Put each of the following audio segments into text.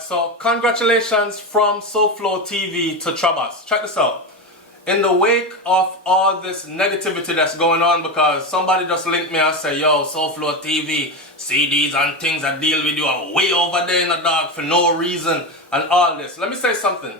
So congratulations from Souflotv to Trabass. Check this out. In the wake of all this negativity that's going on, because somebody just linked me and said, yo, Souflotv, CDs and things that deal with you are way over there in the dark for no reason and all this. Let me say something.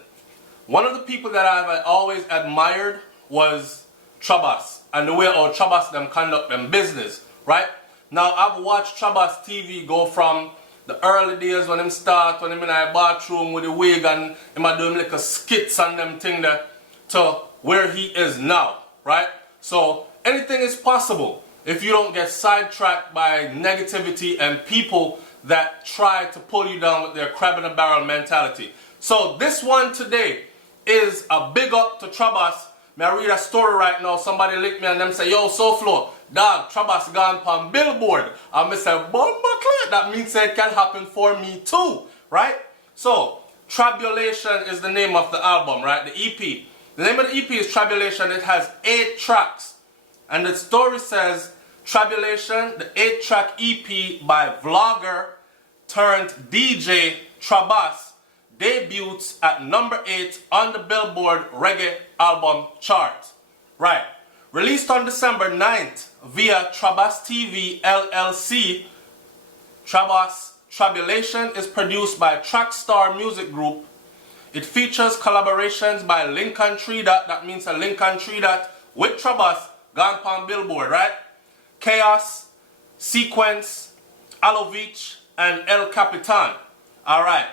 One of the people that I've always admired was Trabass and the way how Trabass them conduct them business, right? Now I've watched Trabass TV go from the early days when him start, when him in a bathroom with the wig and him a doing like a skits and them thing there, to where he is now, right? So anything is possible if you don't get sidetracked by negativity and people that try to pull you down with their crab in a barrel mentality. So this one today is a big up to Trabass. May I read a story right now? Somebody linked me and them say, yo, Souflo, dog, Trabass gone on Billboard. And I say, Bumbaclaw, that means it can happen for me too, right? So, Trabulation is the name of the album, right? The EP. The name of the EP is Trabulation. It has 8 tracks. And the story says, Trabulation, the 8-track EP by vlogger turned DJ Trabass, debuts at number 8 on the Billboard Reggae Album Chart. Right. Released on December 9th via Trabass TV LLC, Trabass Trabulation is produced by Trackstar Music Group. It features collaborations by Lincoln Tree that means a Lincoln Tree with Trabass, gone on Billboard, right? Chaos, Sequence, Alovich, and El Capitan. Alright.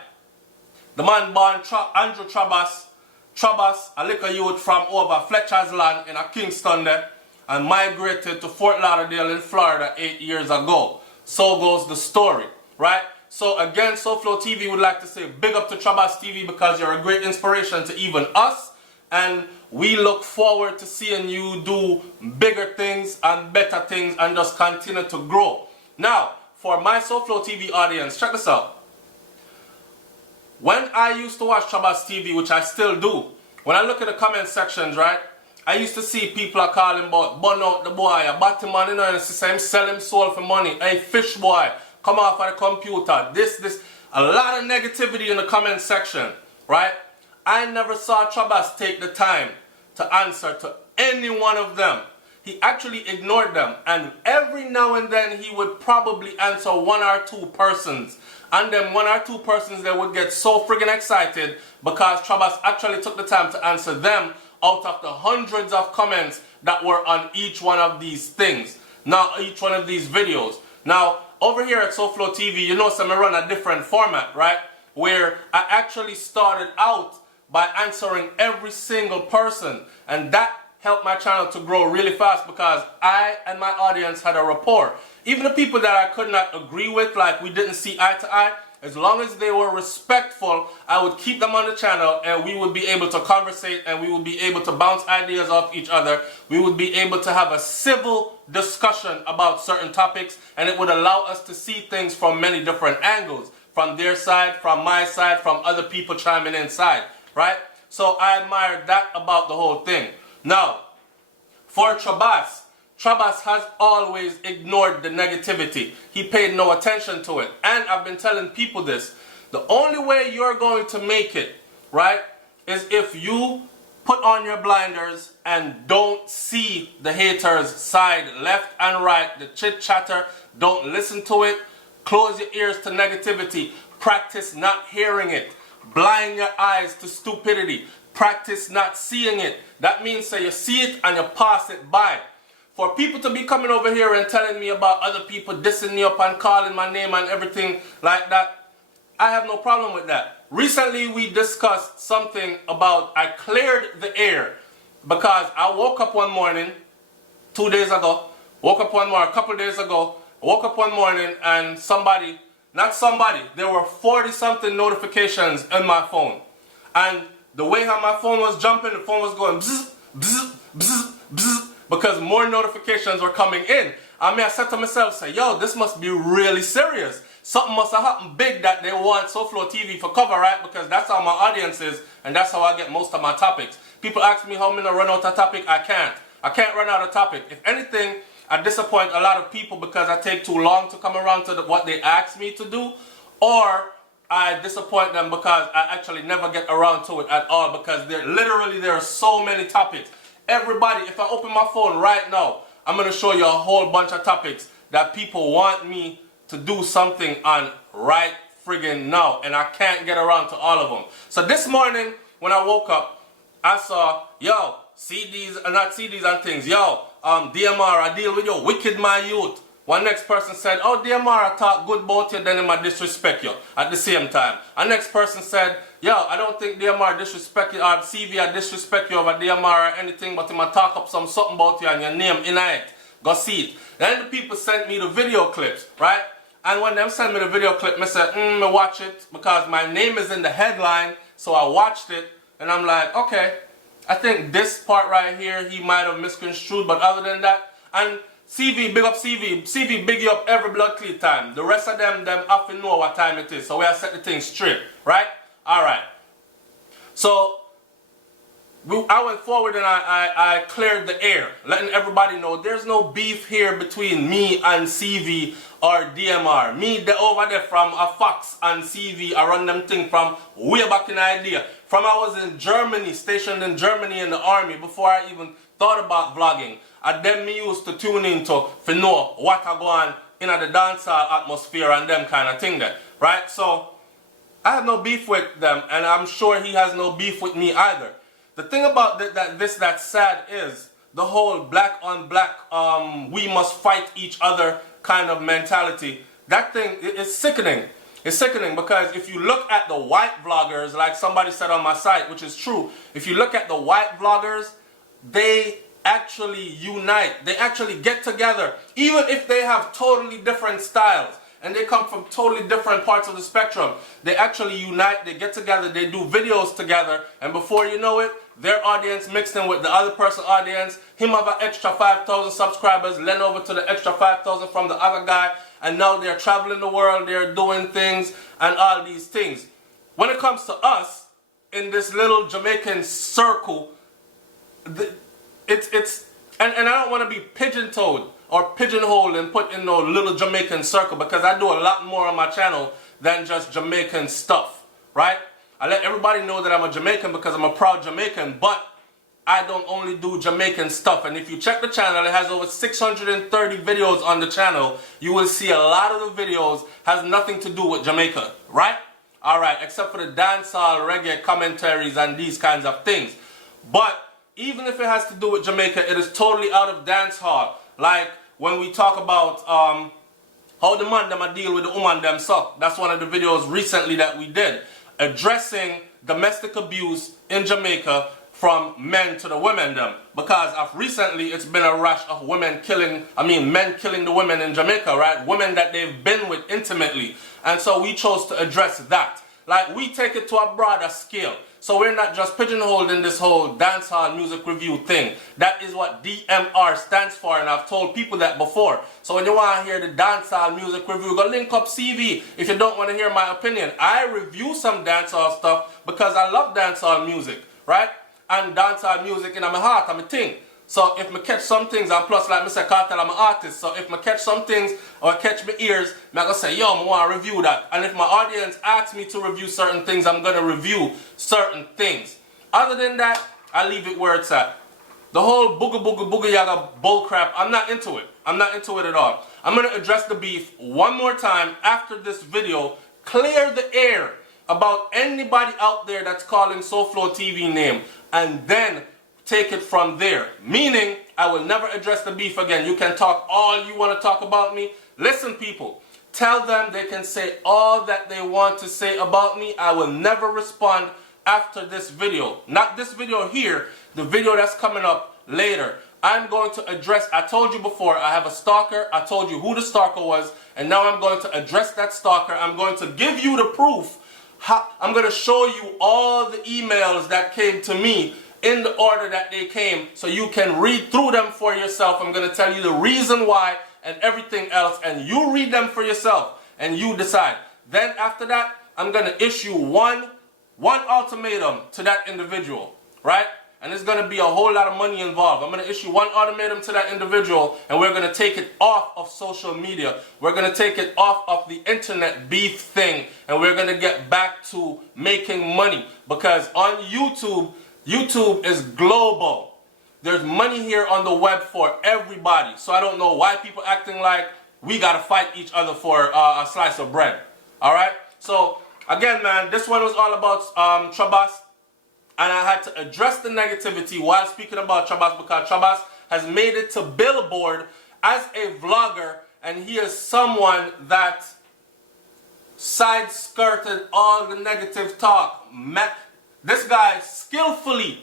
The man born Andrew Trabass, a little youth from over Fletcher's Land in a Kingston there, and migrated to Fort Lauderdale in Florida 8 years ago. So goes the story, right? So again, Souflotv would like to say big up to Trabass TV because you're a great inspiration to even us, and we look forward to seeing you do bigger things and better things and just continue to grow. Now, for my Souflotv audience, check this out. When I used to watch Trabass TV, which I still do, when I look at the comment sections, right, I used to see people are calling about bun out the boy, a batty man, you know, and it's him sell him soul for money, hey fish boy, come off of the computer, this, a lot of negativity in the comment section, right? I never saw Trabass take the time to answer to any one of them. He actually ignored them, and every now and then he would probably answer 1 or 2 persons. And then 1 or 2 persons they would get so friggin' excited because Trabass actually took the time to answer them out of the hundreds of comments that were on each one of these things. Now, each one of these videos. Now, over here at Souflotv, you know, so I run a different format, right? Where I actually started out by answering every single person. And that helped my channel to grow really fast because I and my audience had a rapport. Even the people that I could not agree with, like we didn't see eye to eye, as long as they were respectful, I would keep them on the channel and we would be able to conversate and we would be able to bounce ideas off each other. We would be able to have a civil discussion about certain topics, and it would allow us to see things from many different angles. From their side, from my side, from other people chiming inside, right? So I admired that about the whole thing. Now, for Trabass, Trabass has always ignored the negativity. He paid no attention to it. And I've been telling people this. The only way you're going to make it, right, is if you put on your blinders and don't see the haters' side, left and right, the chit-chatter. Don't listen to it. Close your ears to negativity. Practice not hearing it. Blind your eyes to stupidity. Practice not seeing it. That means so you see it and you pass it by. For people to be coming over here and telling me about other people dissing me up and calling my name and everything like that, I have no problem with that. Recently we discussed something about I cleared the air because I woke up one morning, 2 days ago, a couple days ago, I woke up one morning and there were 40-something notifications on my phone. And the way how my phone was jumping, the phone was going bzz, bzz, bzz, bzz, because more notifications were coming in. I said to myself, say, yo, this must be really serious. Something must have happened big that they want Souflotv for cover, right? Because that's how my audience is, and that's how I get most of my topics. People ask me how I'm gonna run out of topic. I can't run out of topic. If anything, I disappoint a lot of people because I take too long to come around to what they ask me to do, or I disappoint them because I actually never get around to it at all, because there are so many topics. Everybody, if I open my phone right now, I'm going to show you a whole bunch of topics that people want me to do something on right friggin' now, and I can't get around to all of them. So this morning when I woke up, I saw, yo, CDs, not CDs and things, yo, DMR, I deal with you, wicked my youth. One next person said, oh, DMR, I talk good about you, then I disrespect you at the same time. A next person said, yo, I don't think DMR disrespect you, or CV I disrespect you over DMR or anything, but I talk up something about you and your name in it. Go see it. Then the people sent me the video clips, right? And when them sent me the video clip, I said, I watch it because my name is in the headline, so I watched it, and I'm like, okay, I think this part right here, he might have misconstrued, but other than that, and CV, big up CV. CV, big you up every blood clean time. The rest of them often know what time it is. So we have set the thing straight, right? All right. So I went forward and I cleared the air, letting everybody know there's no beef here between me and CV or DMR. Me over there from a Fox and CV, I run them thing from way back in the idea. From I was in Germany, stationed in Germany in the army, before I even thought about vlogging. And then me used to tune in to know what I go on in the dancehall atmosphere and them kind of thing there, right? So I have no beef with them, and I'm sure he has no beef with me either. The thing about that's sad is the whole black on black, we must fight each other kind of mentality. That thing is sickening. It's sickening because if you look at the white vloggers, like somebody said on my site, which is true, if you look at the white vloggers, they actually unite. They actually get together, even if they have totally different styles and they come from totally different parts of the spectrum. They actually unite, they get together, they do videos together, and before you know it, their audience mixed in with the other person's audience. Him have an extra 5,000 subscribers, lend over to the extra 5,000 from the other guy, and now they're traveling the world, they're doing things and all these things. When it comes to us in this little Jamaican circle, and I don't want to be pigeon-toed or pigeonholed and put in no little Jamaican circle, because I do a lot more on my channel than just Jamaican stuff, right? I let everybody know that I'm a Jamaican because I'm a proud Jamaican, but I don't only do Jamaican stuff. And if you check the channel, it has over 630 videos on the channel. You will see a lot of the videos has nothing to do with Jamaica, right? All right, except for the dancehall, reggae commentaries and these kinds of things. But even if it has to do with Jamaica, it is totally out of dancehall. Like when we talk about how the man them deal with the woman them suck. That's one of the videos recently that we did, addressing domestic abuse in Jamaica from men to the women them. Because recently it's been a rush of men killing the women in Jamaica, right? Women that they've been with intimately. And so we chose to address that. Like, we take it to a broader scale. So we're not just pigeonholed in this whole dancehall music review thing. That is what DMR stands for, and I've told people that before. So when you want to hear the dancehall music review, go link up CV. If you don't want to hear my opinion, I review some dancehall stuff because I love dancehall music, right? And dancehall music in my heart, I'm a thing. So if I catch some things, and plus like Mr. Cartel, I'm an artist, so if I catch some things or catch my ears, I'm going to say, yo, I want to review that. And if my audience asks me to review certain things, I'm going to review certain things. Other than that, I leave it where it's at. The whole booga yaga bullcrap, I'm not into it. I'm not into it at all. I'm going to address the beef one more time after this video, clear the air about anybody out there that's calling Souflotv name, and then take it from there. Meaning, I will never address the beef again. You can talk all you want to talk about me. Listen, people, tell them they can say all that they want to say about me. I will never respond after this video. Not this video here, the video that's coming up later. I'm going to address, I told you before, I have a stalker. I told you who the stalker was, and now I'm going to address that stalker. I'm going to give you the proof. I'm going to show you all the emails that came to me in the order that they came, so you can read through them for yourself. I'm going to tell you the reason why and everything else, and you read them for yourself and you decide. Then after that, I'm going to issue one ultimatum to that individual, right? and there's going to be a whole lot of money involved. I'm going to issue one ultimatum to that individual, and we're going to take it off of social media. We're going to take it off of the internet beef thing, and we're going to get back to making money. Because on YouTube, YouTube is global. There's money here on the web for everybody. So I don't know why people acting like we got to fight each other for a slice of bread. All right? So again, man, this one was all about Trabass. And I had to address the negativity while speaking about Trabass, because Trabass has made it to Billboard as a vlogger, and he is someone that side-skirted all the negative talk. This guy skillfully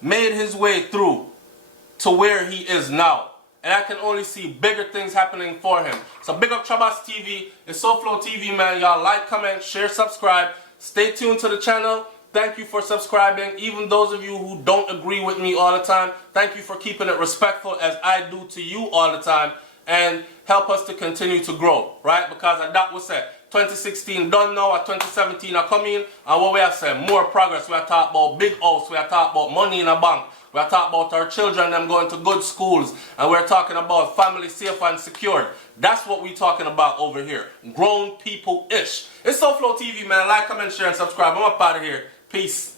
made his way through to where he is now. And I can only see bigger things happening for him. So big up Trabass TV. It's Souflotv, man. Y'all like, comment, share, subscribe. Stay tuned to the channel. Thank you for subscribing. Even those of you who don't agree with me all the time, thank you for keeping it respectful as I do to you all the time. And help us to continue to grow, right? Because that was said, 2016 done now, at 2017 I come in, and what we have said, more progress. We are talking about big house, we are talking about money in a bank, we are talking about our children, them going to good schools, and we're talking about family safe and secure. That's what we're talking about over here. Grown people-ish. It's Souflotv, man. Like, comment, share, and subscribe. I'm up out of here. Peace.